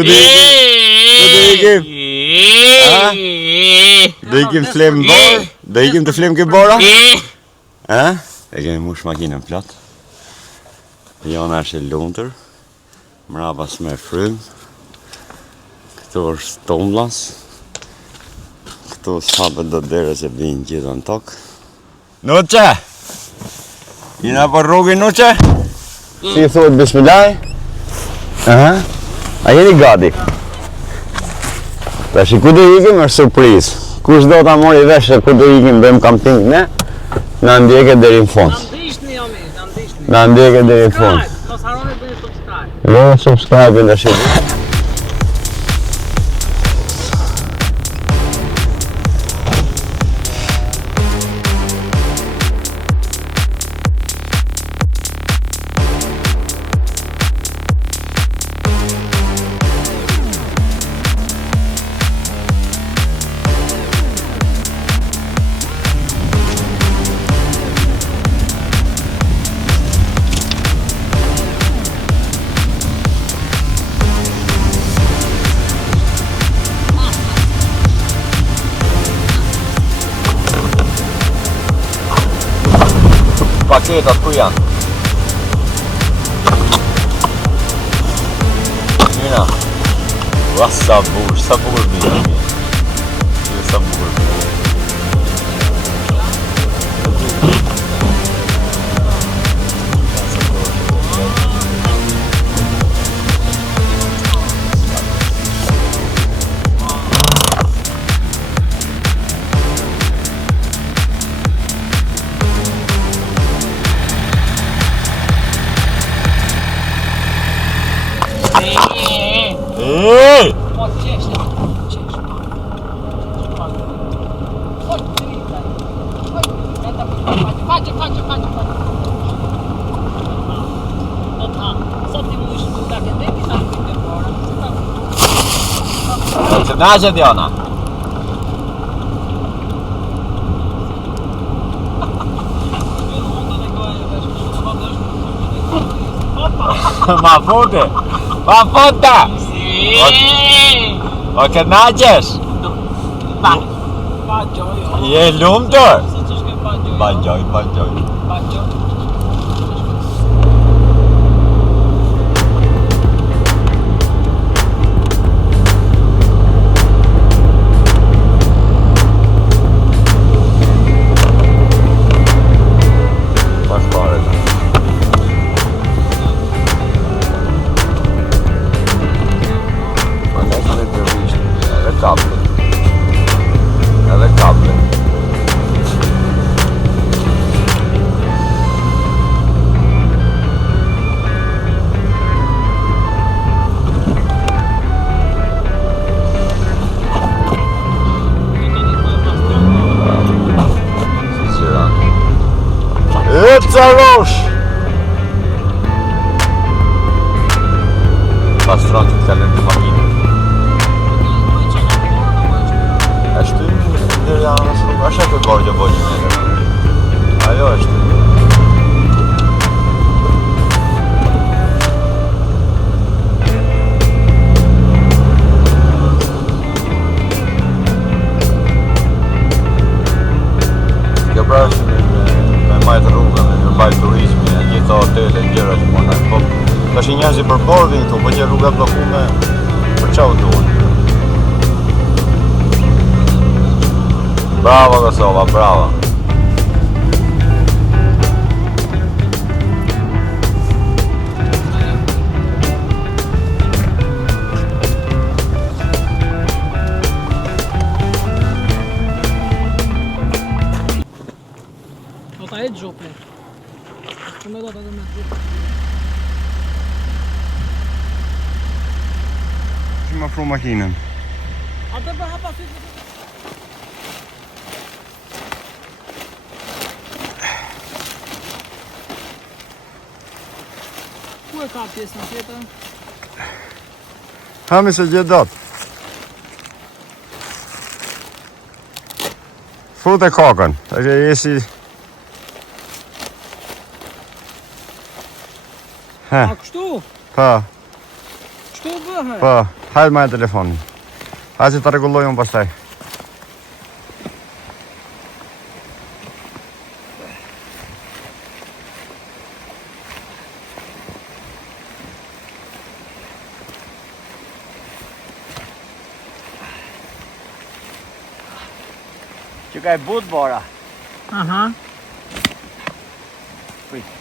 Ku do ikim? Do ikim të flem borë? Do ikim të flem ke bora? E kemi mush makinën plot. Jona është e lumtur. Mrapa s'me frym. Këtu është Tomlas. Këtu s'hapet do derës e vinë gjithë në tokë. Nuqe! Jina për rrugin Nuqe? Si thuhet bismillah? A jeni gati? Tash ku do ikim është surprizë. Kush do ta mori vesh se ku do ikim bëjmë camping ne? Na ndjekë deri në fund. Na ndjekë deri në fund. Mos harroni të bëni subscribe. Jo, subscribe në shi. Paketat ku janë? Mira. Ua, sa bukur bërë. Sa bukur bërë. Nađe Diana. Ma fute! Ma fute! O që nađeš? Pa gjoj. Je lumtur? Se që shke pa gjoj. Pa gjoj. Pa gjoj. Carosh! Pastron që të kalën të makinë. Ashtu ndër janë në shumë, ashtu e borgjë bojnë në. Ajo është. Kjo pra është me majtë rrugën. Bajt turizmi, e gjitha hotele, gjera që më nëjë, po tash i njerëzi për bordin këtu, po që rruga blokume, për qa u duhet. Bravo Kosova, bravo. Do ta e gjope. Come do të me të Që më afro makinën? Atë për hapa si Ku e ka pjesën tjetër? Hami se gjithë datë. Fute kakën, të që jesi... A kështu? Pa, Kështu bëhe? pa. Hajde me telefonin. Hajde që të regulloj unë pastaj. Që ka e but bara. Aha. Prit.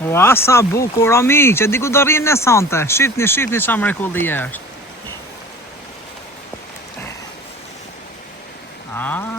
Ua, sa bukur, ami, që diku do rrim në sante. Shifni qa mrekulli është. Ah.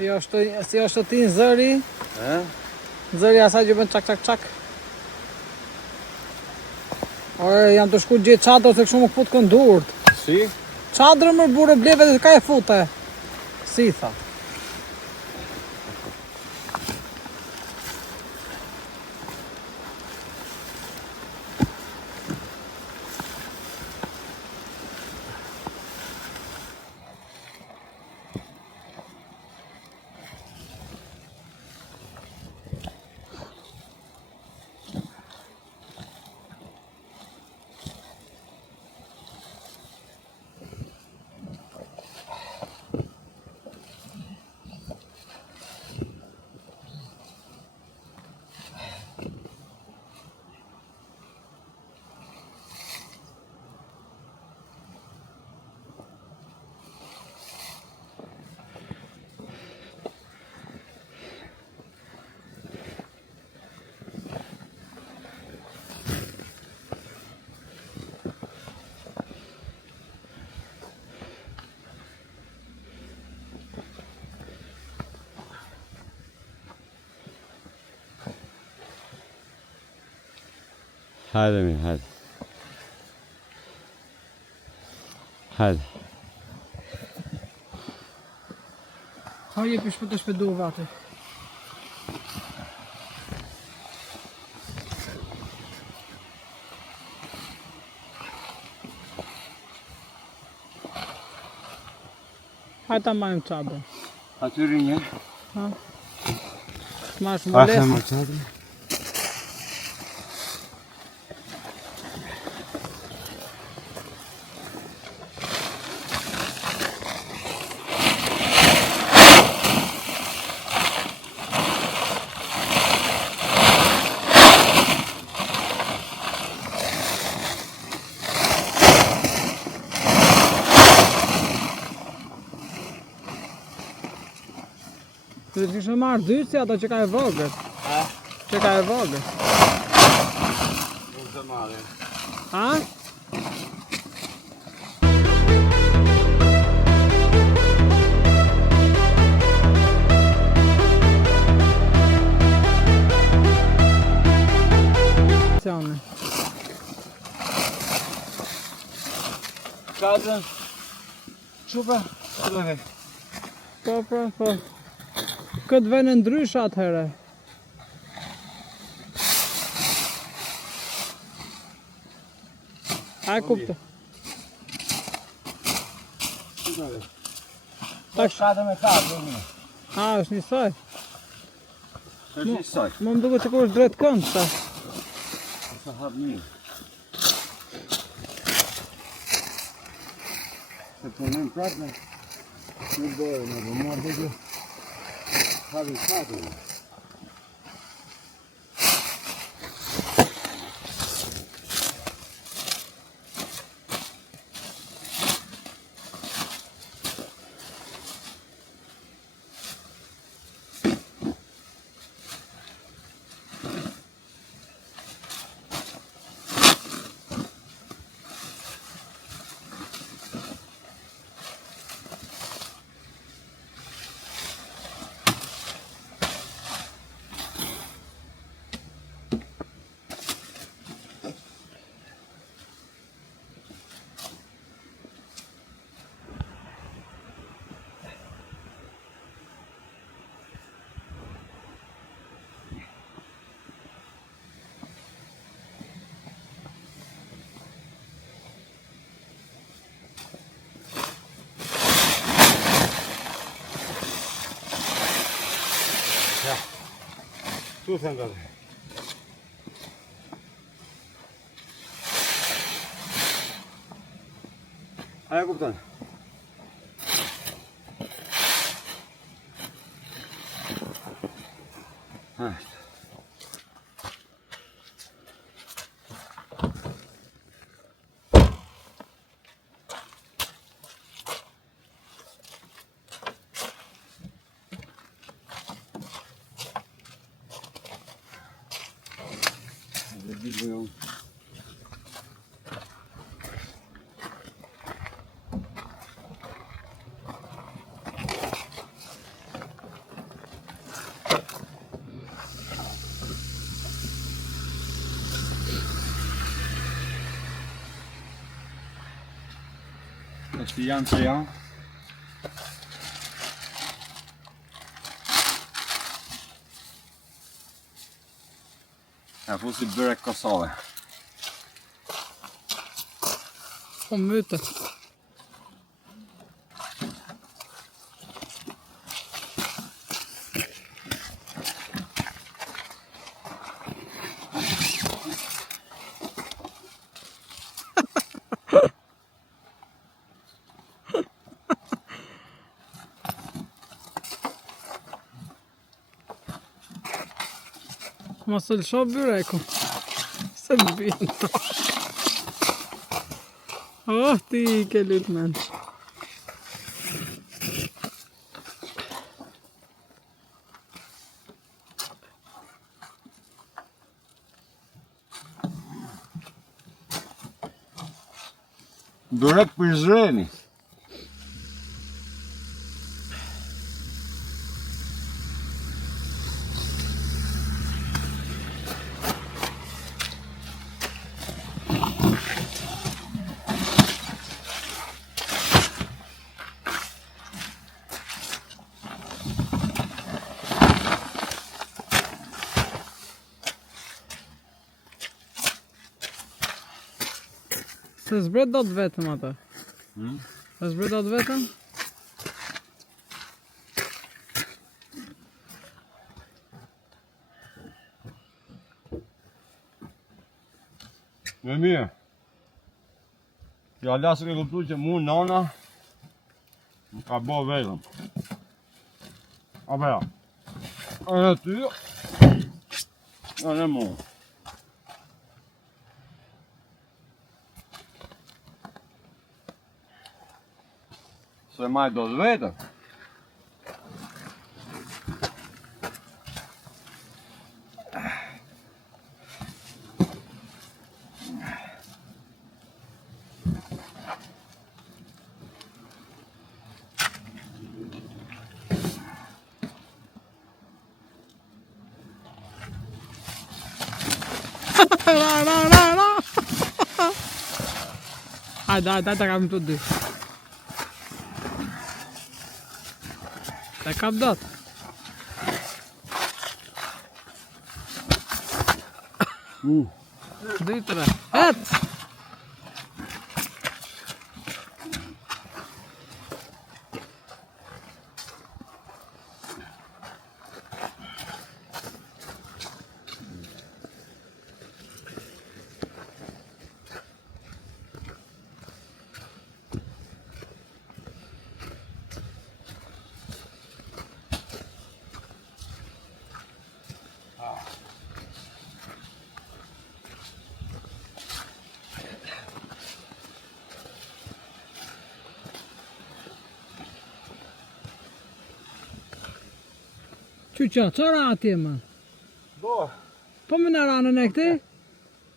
Si është të ti në zëri? Zëri asaj që bën çak. Ore, jam të shku gjithë çadrë se kështu më fut këndurt. Si? Çadrë më burë bleve dhe ka e fute. Si, tha. Hajde mi, hajde. Hajde. Hajde për shpët të shpedu vati. Hajde ta majmë qabë. Aty rinje. Ha? Smash më lesë. çadrën. Të kishë marrë dy si ato që ka e vogët. Që ka e vogët. Unë të marrë. Ha? Çadrën. Çupa. Çupa. Po. Këtë vene ndrysh atëhere. A e kuptë. Tak shate me katë, dhe A, është njësoj. është njësoj. Më më duke që ku është drejt kënd, ta. Sa hapë një. Se përmën pratë me. Në dojë, në përmën dhe që. Hapë i katë. Kështu them gati. A e kupton? Është janë që janë. E fusi bërek Kosove. Po mytë. Mos të lësho byreku. Se më bjën tash. Oh, ti ke lutë menç. Bërek për Izraeli. Se zbret do të vetëm ata. Se zbret do të vetëm? Me mirë. Ja lasë ke kuptu që mu nana më ka bo vetëm. Apo ja. Edhe ty. Edhe mu. Se maj do të vetëm. Hajde, ta kam të dy. Ta kap dot. Dy, tre. Et! Qyqa, qëra atje më? Do. Po më në ranën e këti?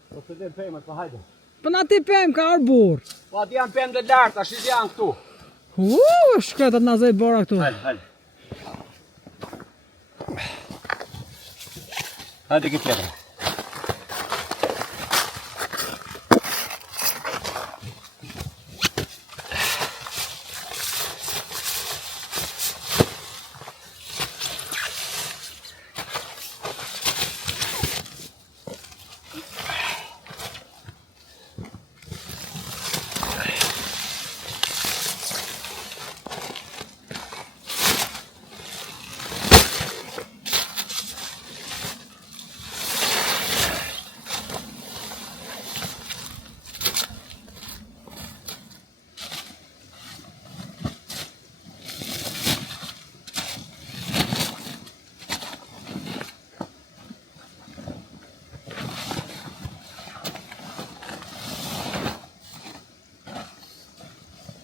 Po të dhe pëjmët, po hajde. Po në ati pëjmë ka orë burë. Po atë janë pëjmë dhe lartë, ashtë janë këtu. Shkretët në zëjtë bora këtu. Hajde. Hajde këtë tjetër.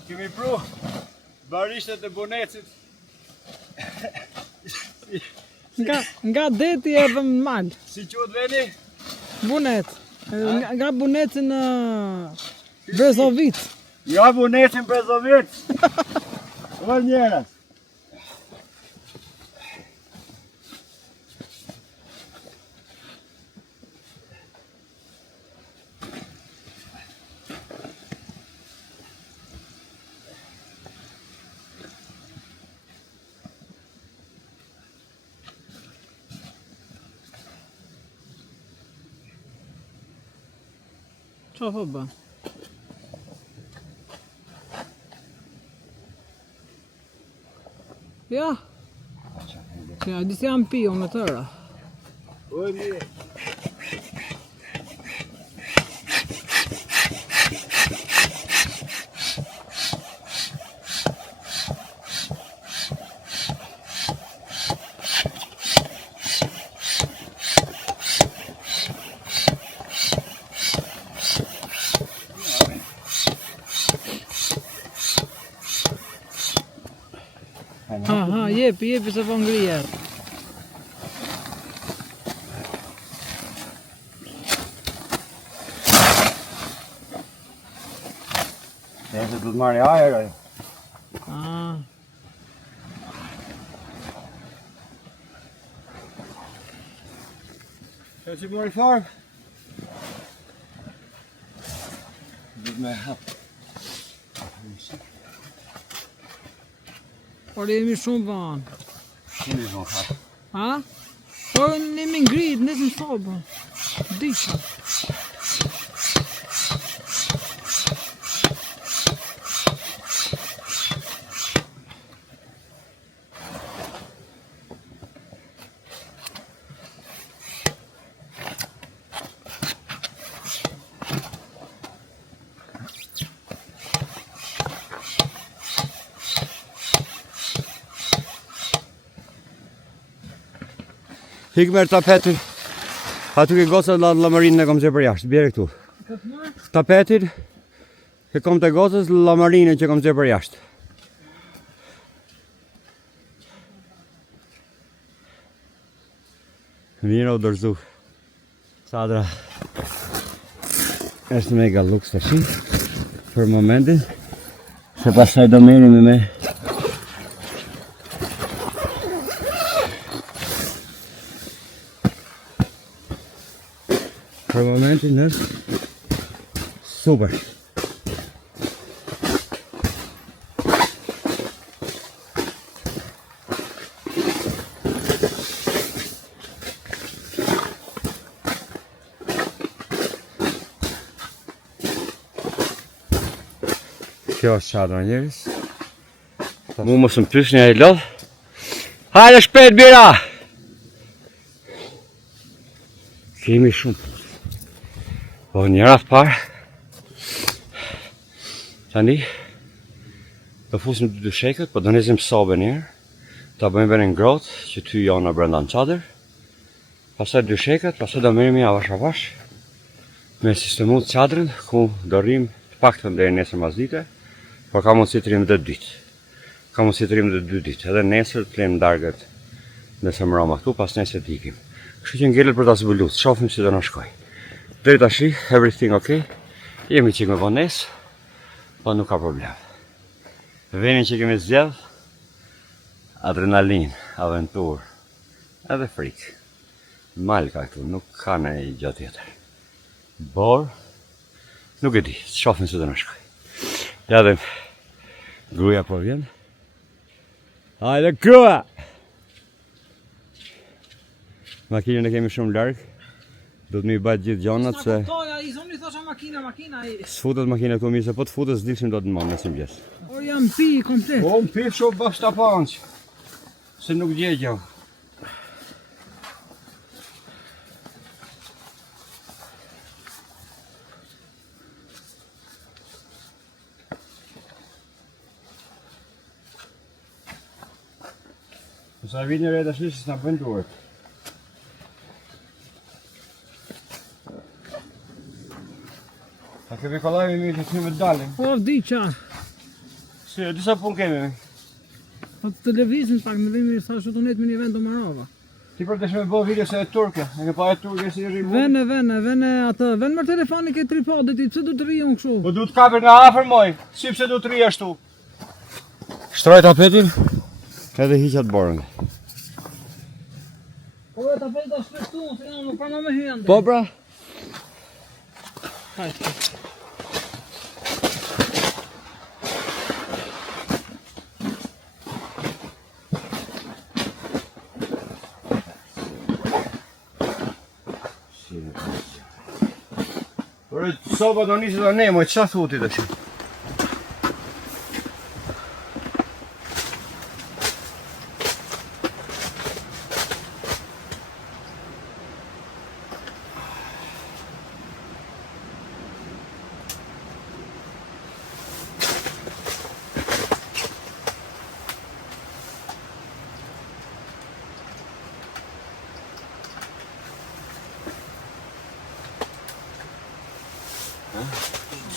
Kemi pru barishtet e Bonecit. Nga deti edhe në mal. Si quhet veni? Bunet. Nga Buneti në Brezovic. Ja Bonecin Brezovic. O njerëz. Qa po bë? Ja. Që a disi jam pio me tëra. O mirë. Ha, jepi se po ngrihet. Se du të marrë ajër ajo. Ah, Se që mori farë. Du të me hapë. por jemi shumë vonë. Shimi më hapë. Ha? Po jemi ngrit, nesër sobë. Disha. Hikë merë tapetin. Aty ke goca llamarinën e kom që për jashtë. Bjere këtu. Tapetin e kom të gocës llamarinën që kom që për jashtë. Mirë u dorëzu. Sadra është mega luks të shi për momentin. Se pasaj do merrem me për momentin është super. Kjo është çadra njerëz. Mu mos më pyesni ai lodh. Hajde shpejt bira! Kemi shumë. Po njëra të parë. Tani do fusim dy dyshekët, po do nezim sobe njerë. Ta bëjmë vënë ngrohtë që ty jona brenda në çadër. Pastaj dyshekët, pastaj do merremi avash avash me sistemu të çadrën ku do rrim të paktën deri nesër masdite, por ka mundësi të rrim edhe 2 ditë. Ka mundësi të rrim edhe 2 ditë. Edhe nesër të lejmë dargët nëse mbroma këtu, pas nesër të ikim. Kështu që ngelet për ta zbuluar, shohim si do na shkojë. Deri tash, everything okay. Jemi çik me vonesë, po nuk ka problem. Venin që kemi zgjedh, adrenalin, aventurë, edhe frikë. Mal ka këtu, nuk ka në gjë tjetër. Por, nuk e di, shohim si do na shkojë. Ja dhe gruaja po vjen. Hajde grua! Makinën e kemi shumë larg. Do të mi bajt gjithë gjanat se I zoni thosha makina. s'futet makina këtu mirë se po të futet s'dilshim do të ndmonde si mëngjes. Por jam pi komplet. Po më pi shumë bashkë ta panç. Se nuk djegja. Sa vjen në rreth tash s'na bën duhet. A kemi kollaj me të me dalim. Po di qa. Si, disa punë kemi. Po të lëvizin pak në vimi sa shutonet me një vend do marrova. Ti për të shme bo video se e turke. E ke pa e turke si e rrimu. Vene atë, vene mërë telefoni ke tripodit i, pse du të rri unë kështu? Po du të kaper nga afer moj. Si pse du të rri ashtu. Shtroj tapetin. Edhe hiqat borën. Po e tapeti ta shpeshtu, se janë nuk prano me hyjande. Po pra. Hajde. Por soba do nisi do ne, moj qa thuti të shi?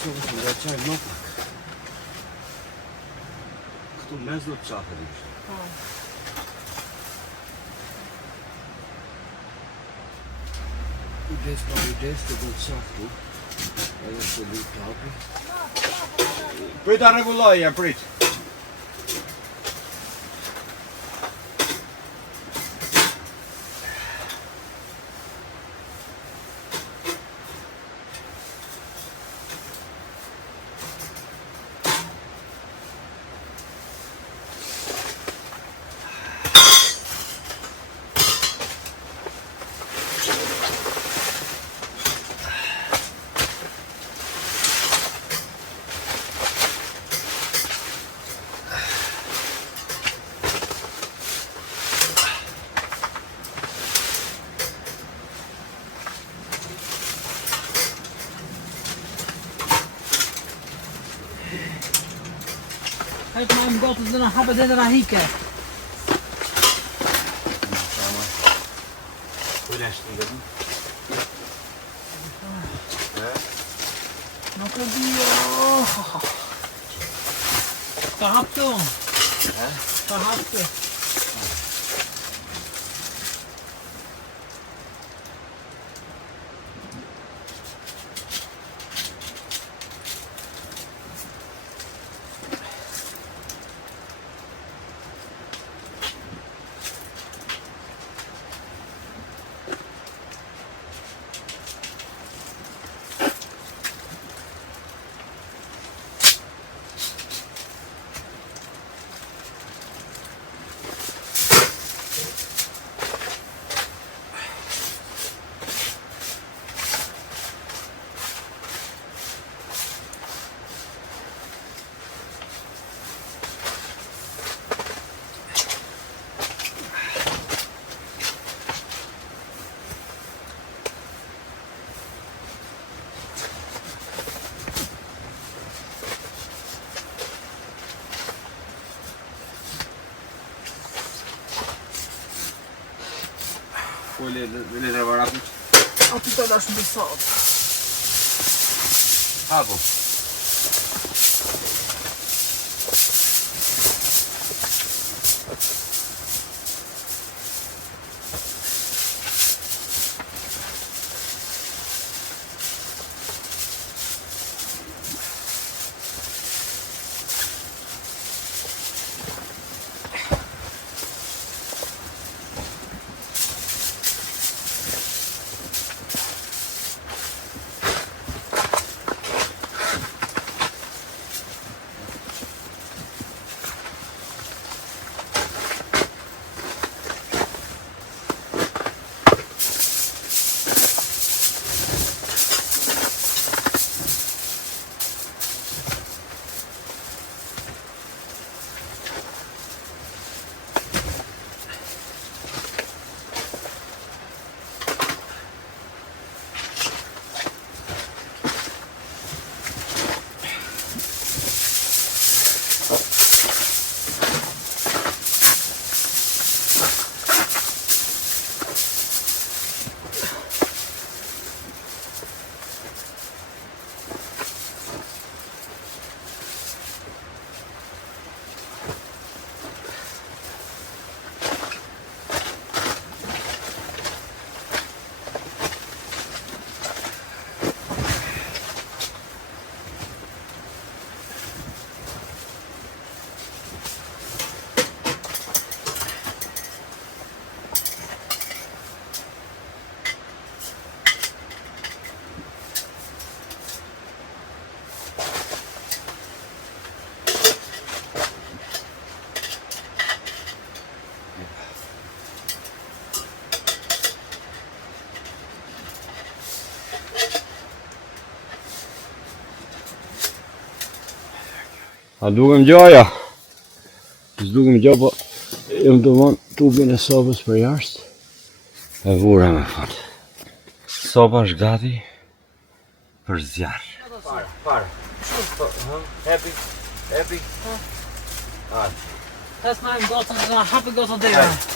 Shumë nga qaj më pak. Këtu mes do të qafë ishte. I des të do të qafë tu. Edhe se lu kapi. Prita regulloj, ja prit. Hajtë ma më gotës dhe në hapet edhe rahike. Kujdesh të gëtë? Nuk e di, ka hapë unë. Ka hapë. Le trevar apit. Aty të dash në bisat. Hapo. A dukem gjaja? S'dukem gjaja, po jam të vonë tubin e sopës për jashtë. E vura me fat. Sopa është gati për zjarr. Para. Happy. That's not even got something. I haven't got something there.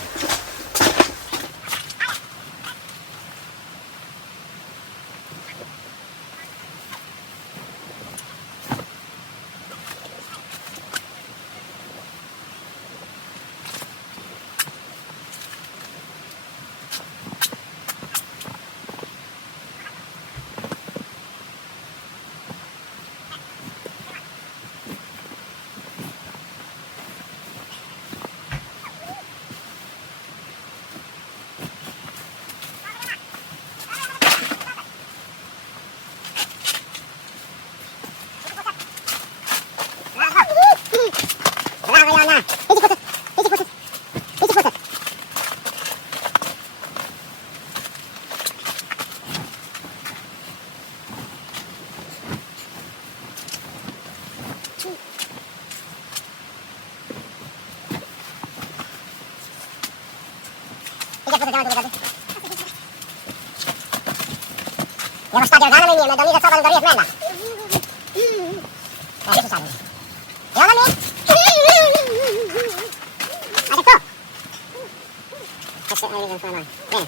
Devo stare guardando me, ma mica so quando riesco bella. Adesso sai. Guardami. Adesso. Adesso mi viene fuori. Bene.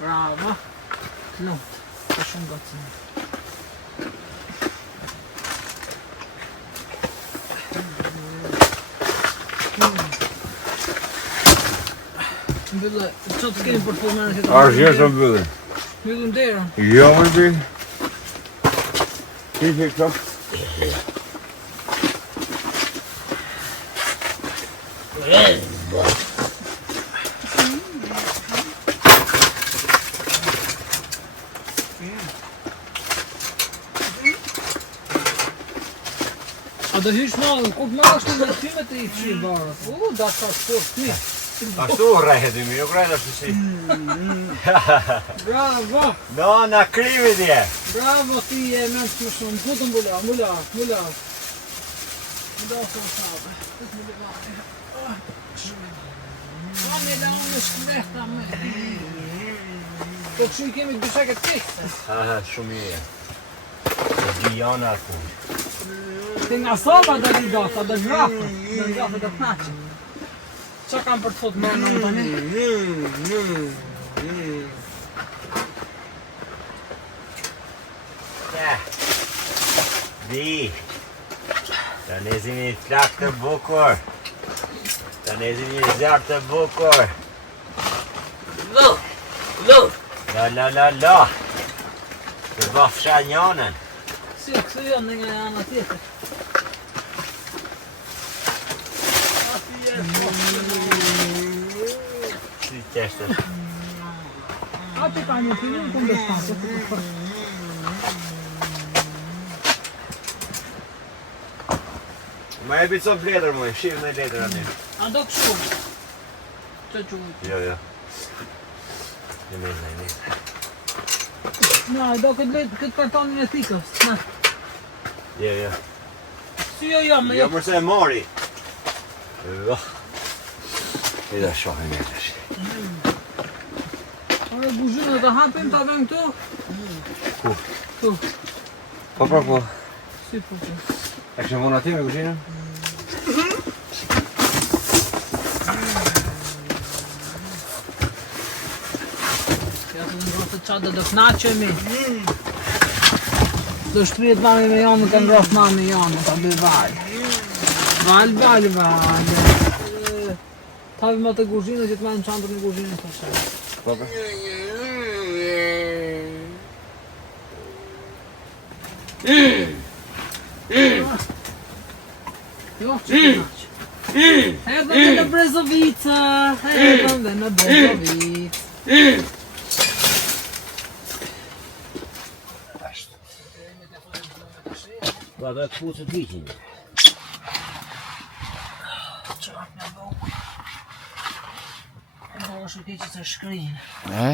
Bravo. No, lascia un cazzo. Mbyllë, çfarë të kemi për filmarën këtu? Argjë të mbyllin. Mbyllëm derën. Jo, më bi. Ti këto. A do hysh malën, ku më ashtu me tyme të i fshi barët. Da ka sport, ti. Ashtu rreheti mi, nuk rrehet ashtu si. Bravo, No, na krimi dje. bravo ti e mend më shumë. Putë mbula. Mbula se më shabe. Sa me la unë shkëndehta me. Po këshu i kemi dysheket kiste. Aha, shumë mirë. Të gjijana atë. Ti nga soba do li gata, do zhrafa. Do zhrafa do t'naqe. Qa kam për të thot me në tani? Di, të nezi një flak të bukur. Të nezi një zjarë të bukur. Lo. La. Të bafsha njonën. Si, kësë janë në nga janë tjetër. Si qeshtës. Ate ka një të një këmë dështatë, të të përë. Ma e bitë letër moj, shivë në letër atë. A do kështu? Që që? Jo. Në me në letër. Na, do këtë kartonin e thikës. Na. Jo. Si jo, me Jo përse e mori. I da shohim e të shi. Ore guzhinë të hapim, të avem këtu? Ku? Këtu. Po. Si po. E kështë vona ti me guzhinën? Ja të ngrosë qatë do knaqemi. Do shtrijet mami me janë, ka ngrosë mami janë, ka bëj val. Val. Tavi më të guzhinë që të marrë në qantër në guzhinë të shërë. Po. Jo, që të naqë. Hedhëm dhe në Brezovica, Pa do e të fucë të vikin. Do është keqë të shkrinë. E?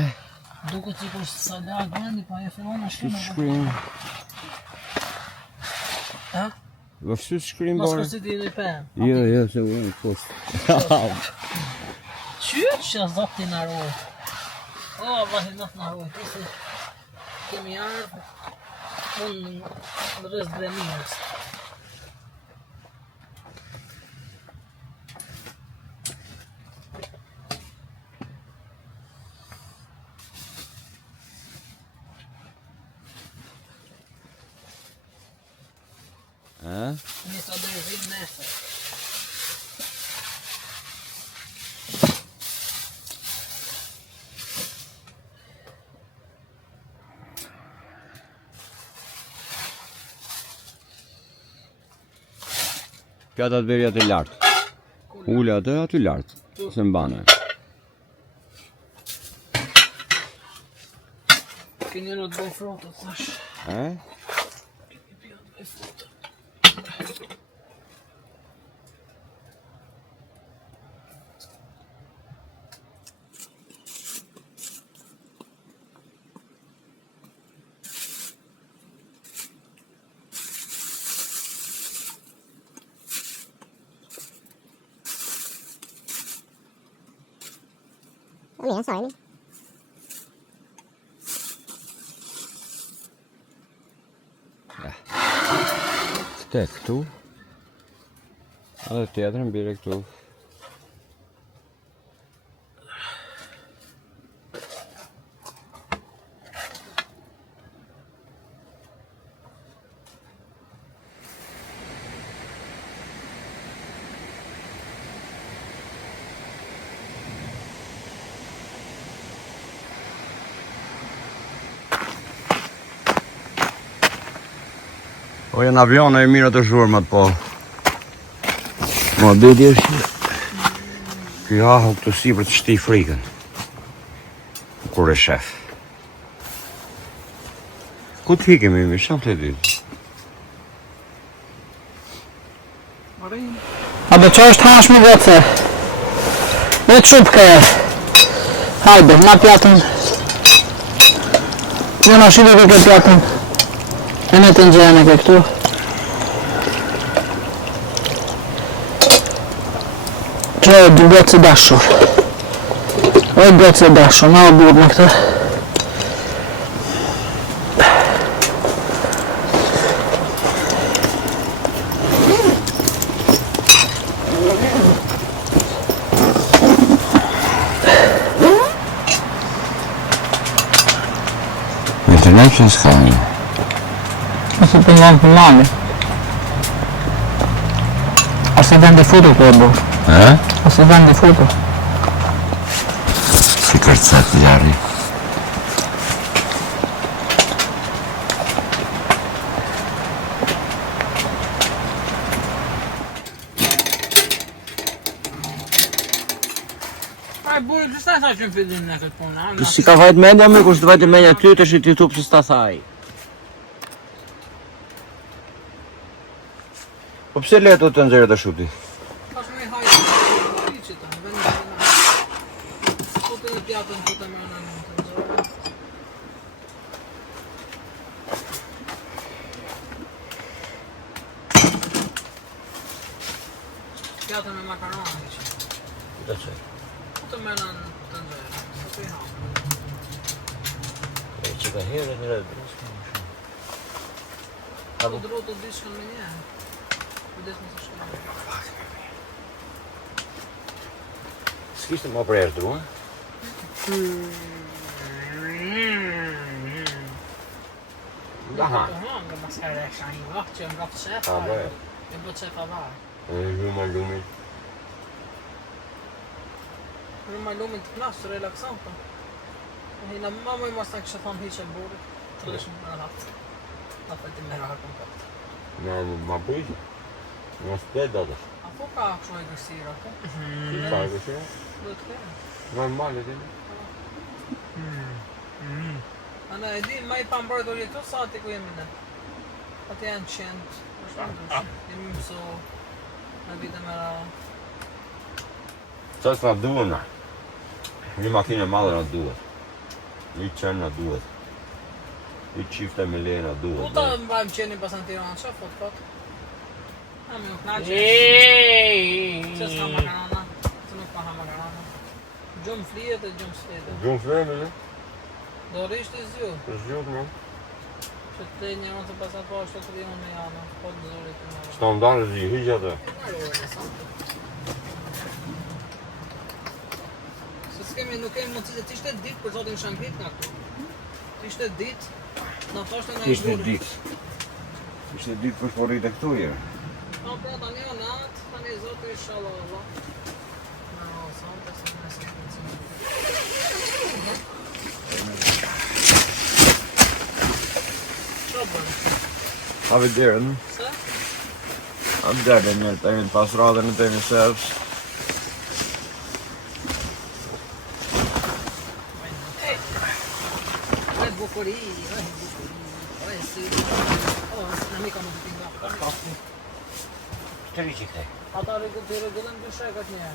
Duke që kur sa lagë vendi, pa e fillon në shkrinë. Shkrim. Ha? Vështu shkrim Mos bërë? kërësit i në pëmë. Jo, se unë në post. Qyë që zotë ti në rojë? O, vahi nëtë në rojë, ti se kemi ardhë, unë në rëzë dhe mirës. Njësa dhe rëzim nesër. Pjata të beri atë lartë. Ule atë aty lartë. Se mbane. Kënjë në të bëjë frotë, thash. E? Kënjë të bëjë frotë. Mirë, sorry. Këtë këtu. Edhe tjetërën bire këtu. Po janë avione e mira të zhurmat, po. Ma bedi është ky ahu këtu si për të shti frikën. Kur e shef. Ku t'hikemi mi, sham të ditë? A do që është hashmi vëtëse? Me qupke. Hajde, ma pjatën. Në në shqipi ke pjatën. E në të nxene ke këtu. Që e dy gocë dashur. O gocë dashur, na o burë në këtë. Internet që s'ka një. Ose për nga për mami. Ose vende foto ku e bërë. E? Ose vende foto. Si kërcet jari. Ai burë, qësta tha që në fillim në këtë punë? Si ka vajt mendja me, kur s'të vajt mendja ty të shi ti tup që s'ta thaj. Po pse leto të nxjerrë të shuti? Tash më hajtë piçit tani, vjen. Po të djatën po të më anë. Djatën me makaronë hiç. Të çaj. Po të më anë të nxjerrë. Sa të ha. E që ka herë në rrët. Po drejt të dishkën me një. Kujdes mos e shkoj. S'kishte më për erë drua? Aha. Nga maskarë e shani vakt që nga fshet. A, bëj. E bë çe pa var. Lumit. Rëma lumin të knas, të relaksant. Hina mamoj mas të kështë thonë hiqe burë. Të lëshëm në ratë. A për ti me raha kompakt. Në më bëjtë? Në stet atë. A po ka kështu e gërsira, po? Sa e kështë? Duhet të kërë. Normal e ti. Ana e di, ma i pambarë do jetu sa ati ku jemi ne. Ati janë qendë. Jemi mëso. Në vite me raha. Qa s'na duhet na? Një makinë e madhe na duhet. Një qenë na duhet. Një qifte me leje na duhet. Ku ta mbajmë qenin pas në Tiranë, që fot? A me u knaqe. Që s'ka makarana? Që nuk pa ha makarana? Gjumë flijet e gjumë s'flijet. Gjumë fleme, ne? Do rishtë i zju. Të zhjutë, me? Që të lejnë njërën të pasat po ashtu të rion me janë. Po të zorit të mërë. S'na ndarë zi, hiqë atë. Se s'kemi, nuk kemi mundësi të t'ishte ditë për zotin Shankrit nga këtu. T'ishte ditë, në thoshte nga i shurë. Ishte ditë për shporit e këtu jërë. Po pra tani o natë, tani zotin inshallah Allah. Në sante, se në se Qa bërë? Have derën. Se? Have derën njërë të emin pas radhen e të emin sërës. Bukuri, si. Në mi ka më të pinga. Të riqë i këtej. Ata regullën dy shekat një.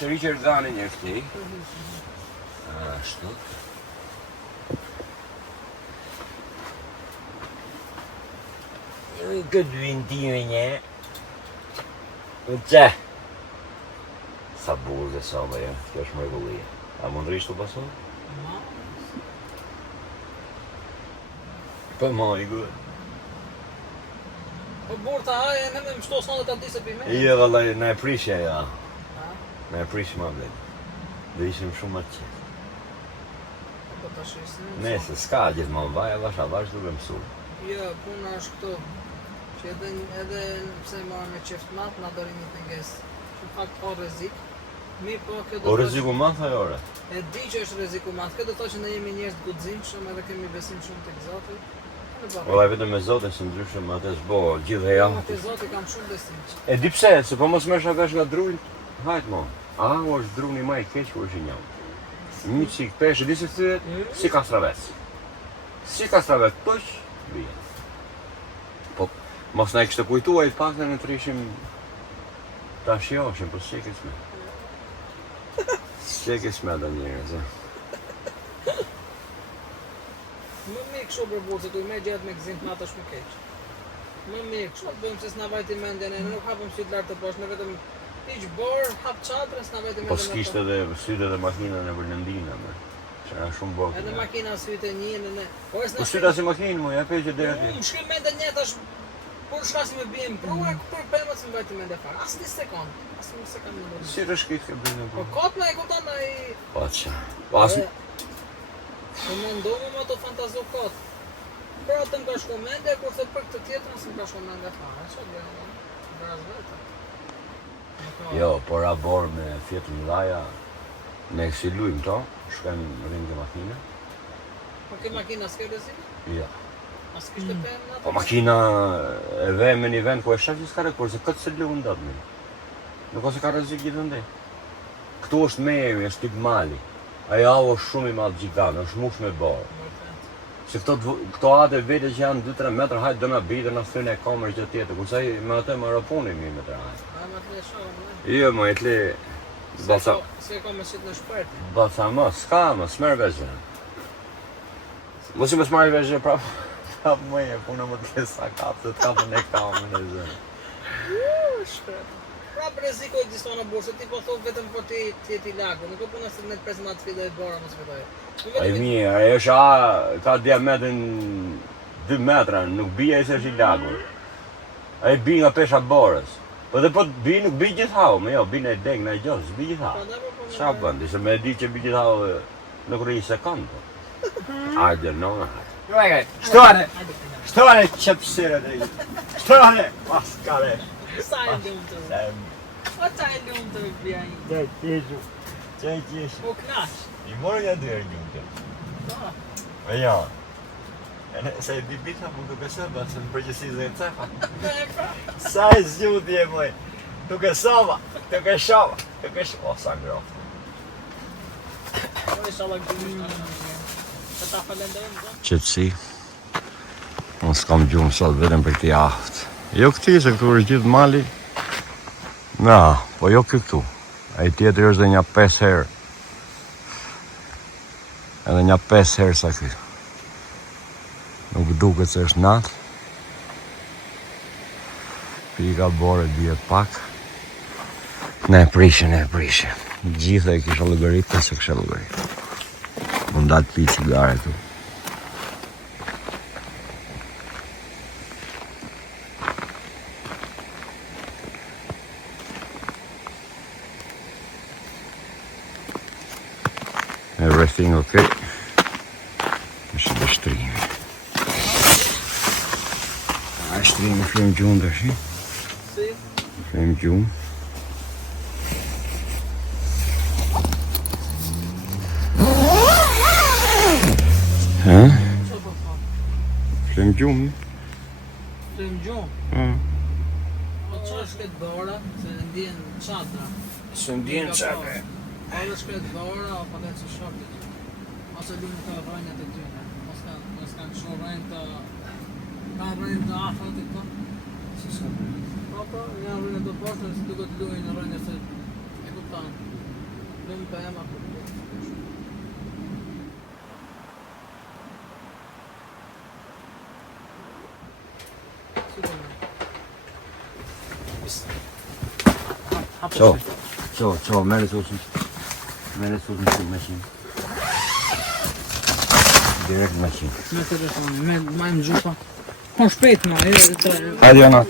Të riqë rëgani një këtej. Ashtu. Këtë vindime një. Që? Sa burë dhe sa më jenë, kjo është mrekullia. A mund rishtë të pasu? Për ma i gërë. Po burë të haje, në me më shto s'në dhe të di se për me. Jo, vallaj, në e prishja ja. Në e prishja ma vletë. Dhe ishim shumë atë qëtë. Po të shisë. Nese, s'ka gjithë ma vaj, avash duke mësu. Jo, puna është këtu. Që edhe pse marrë me qeft matë, na dorimit në ngesë. Që në fakt o rezik. Mi po kjo do O reziku matë, hajore? E di që është reziku matë. Kjo do të që ne jemi njerëz të guximshëm edhe kemi besim shumë tek Zoti. Vallaj vetëm me Zotin se ndryshëm atë s'bo, gjithë e jam. Te Zoti kam shumë besim. E di pse, se po mos mersh agash nga drujt, hajt mo. A, është druni ma i keq, ku është i njëm. Një qik peshë, di se thyet, si kastraves. Si kastraves, pëq, bje. Po, mos na i kështë kujtuaj pak dhe në të rishim ta shjoshim, po s'qekis me. S'qekis me atë njërës, e. Më mirë kështu për burë, se tu i me gjatë me gëzim të natë është më keq. Më mirë kështu bëjmë se s'na vajti mendjen, ne nuk hapëm sytë lartë të poshtë, ne vetëm hiq borë, hap qatrën, s'na vajti mendjen. Po s'kishte dhe sytë dhe makinën e vërlëndina, me. Që nga shumë bërë. Edhe makina sytë e një, në. Po sytë si makinë, mu, ja pe që dhe ati. Më shkrim mendjen një tash, kur shkasi me bijem prua, kur pëmët se më vajti mendje farë. As një sekund, as një sekund më ndodhë. Si rëshkit ke bëjnë Po kot me e kupton në i... Po që, pas... Po më ndohë më të fantazo kot. Për atë më ka shko mendje, kurse për këtë tjetërën se më ka shko mendje farë. Që dhe, graz vetë. Jo, por a borë me fjetë në dhaja, me eksilujmë to, shkojmë rinë ke makina. Po ke makina s'ke rezik? Ja. As kishte pëmë në atë? Po makina e ve me një vend ku e shak që s'ka rekord, se këtë se lu ndatë me. Nuk ose ka rezik gjithë ndaj. Këtu është me e, është tip mali. Aja është shumë i madhë gjigane, është mush me borë. Se këto ate vete që janë 2-3 metra hajtë do na bitër në thënë e kamerë që tjetër, kurse me atë më raponi mi me të hajtë. A më të le shohë, Jo, më e të le... Se ka me shqit në shperti. Bëtha më, s'ka më, s'merë veçë. Mos i më s'marrë veçë prapë. Prapë më e, puna më të kesa kapë, të të kapën e kamerën e zënë. Shkret. Pra për rreziku ekziston në borsë, ti po thot vetëm po ti lagu, nuk e puna se me të presë ma të filloj bora mos filloj. Ai mirë, ai është ka diametrin 2 metra, nuk bie se është i lagur. Ai bi nga pesha borës. Po dhe po të bi nuk bi gjithau, me jo, bi në deg, në gjos, bi gjithau. Qa bën, se me di që bi gjithau nuk rri sekundë. Ajde, no, Ragaj, shtone qëpësire dhe i. Shtone, maskare. Sa e lumë të? O qa e lumë të bia i? Qaj qeshu, qaj qeshu. O knash? I morë një dyrë gjumë të. E ja. Se e di bitha mu duke sëba, se në përgjësi zë në cefa. Sa e zgjudhje mëj. Duke sëba, duke shaba, duke shaba. O, sa ngrofë. O e shala gjumë të ta falenderëm të? Qëtësi. Unë s'kam gjumë sot vetëm për këti aftë. Jo këti, se këtu është gjithë mali. Na, po jo këtu. E tjetër është dhe një 5 herë. Edhe një 5 herë sa këtë. Nuk duket se është natë. Pika bore bje pak. Ne prishe. Gjitha e kisha llogarit, se kisha llogarit. Më ndatë pi cigare tu. Everything okay. Është dhe shtrimi. A shtrimi flim gjumë të shi? Si? Flim gjumë. Ha? Qa po fa? Flim gjumë. Flim gjumë? Ha. O qa është këtë dora, se ndjen qatra. Së ndjen qatre. A dhe shkret dora, o pa dhe që shokit. Ose lumë të rënjët e tyre. Mos kanë që rënjë të... Ka rënjë të afrat e këto. Si s'ka përë? Po, një rënjë të poshtë, se duke të luajnë në rënjë se... E kuptanë. Lumë të ema këtë. Qo, mere sosin. Mere sosin që me qimë. Direkt me qimë. Me telefon, me majmë gjupa. Kon shpejt ma, Hajde, Jana,